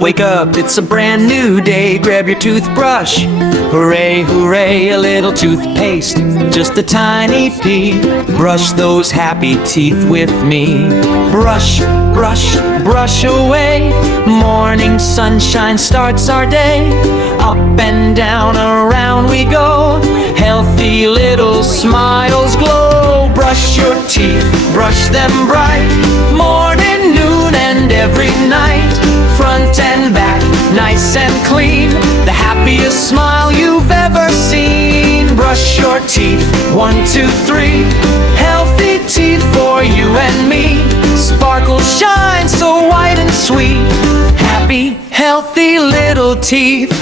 Wake up, it's a brand new day. Grab your toothbrush. Hooray, hooray, a little toothpaste, just a tiny peep. Brush those happy teeth with me. Brush, brush, brush away. Morning sunshine starts our day. Up and down, around we go. Healthy little smiles glow. Brush your teeth, brush them bright. Morning, noon, and every night. Front and back, nice and clean. The happiest smile you've ever seen. Brush your teeth, 1, 2, 3. Healthy teeth for you and me. Sparkle, shine, so white and sweet. Happy, healthy little teeth.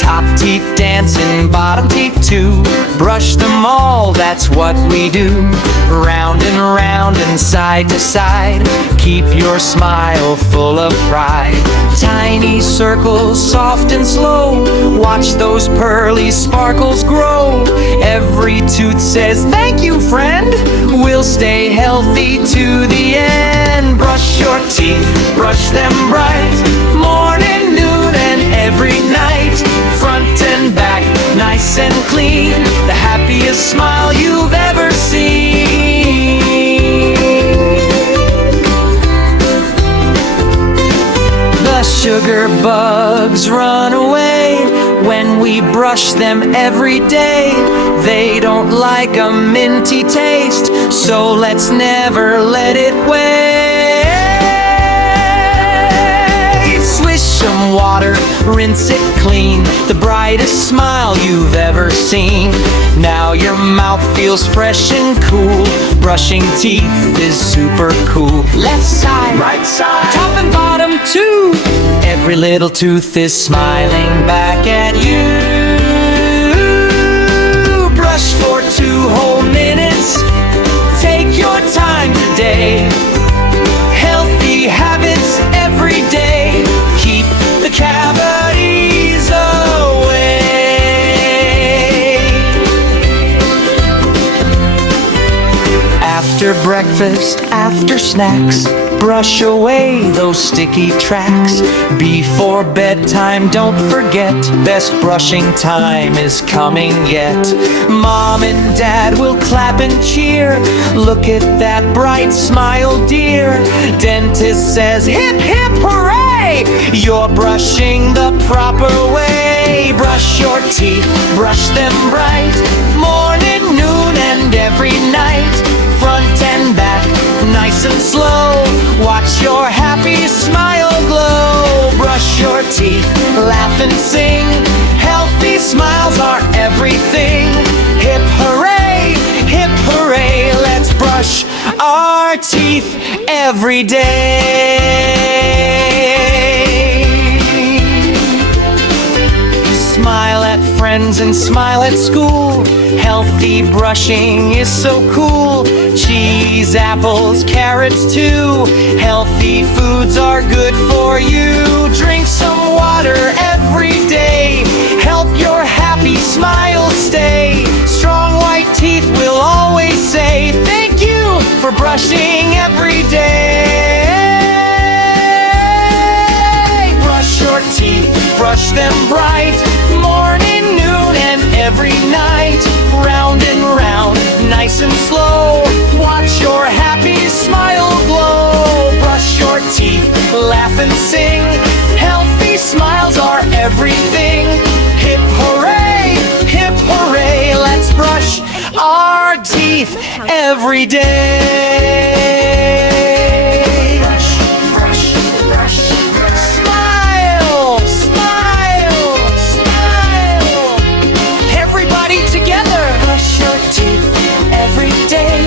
Top teeth dancing, bottom teeth too. Brush them all, that's what we do. Round and side to side. Keep your smile full of pride. Tiny circles, soft and slow. Watch those pearly sparkles grow. Every tooth says, thank you, friend. We'll stay healthy to the end. Brush your teeth, brush them bright. Morning, noon, and every night. Front and back, nice and clean. The happiest smile you've ever seen. The sugar bugs run away when we brush them every day. They don't like a minty taste, so let's never let it waste. Swish some water, rinse it clean. The brightest smile you've ever seen. Now your mouth feels fresh and cool. Brushing teeth is super cool. Left side, right side, top and bottom too. Every little tooth is smiling back at you. Brush for 2 whole minutes. Take your time today. Healthy habits every day. Keep the cavities away. After breakfast, after snacks, brush away those sticky tracks. Before bedtime, don't forget, best brushing time is coming yet. Mom and Dad will clap and cheer. Look at that bright smile, dear. Dentist says, hip, hip, hooray! You're brushing the proper way. Brush your teeth, brush them bright. Morning, noon, and every night. Front and back, nice and slow. Watch your happy smile glow. Brush your teeth, laugh and sing. Healthy smiles are everything. Hip hooray, let's brush our teeth every day. Smile at friends and smile at school. Healthy brushing is so cool. Cheese, apples, carrots too. Healthy foods are good for you. Drink some water every day. Help your happy smile stay. Strong white teeth will always say thank you for brushing every day. Brush your teeth, brush them bright. Morning, noon, and every night. Round and round, nice and slow. Watch your happy smile glow. Brush your teeth, laugh and sing. Healthy smiles are everything. Hip hooray, let's brush our teeth every day. Brush, brush, brush. Smile, smile, smile. Everybody together. Brush your teeth every day.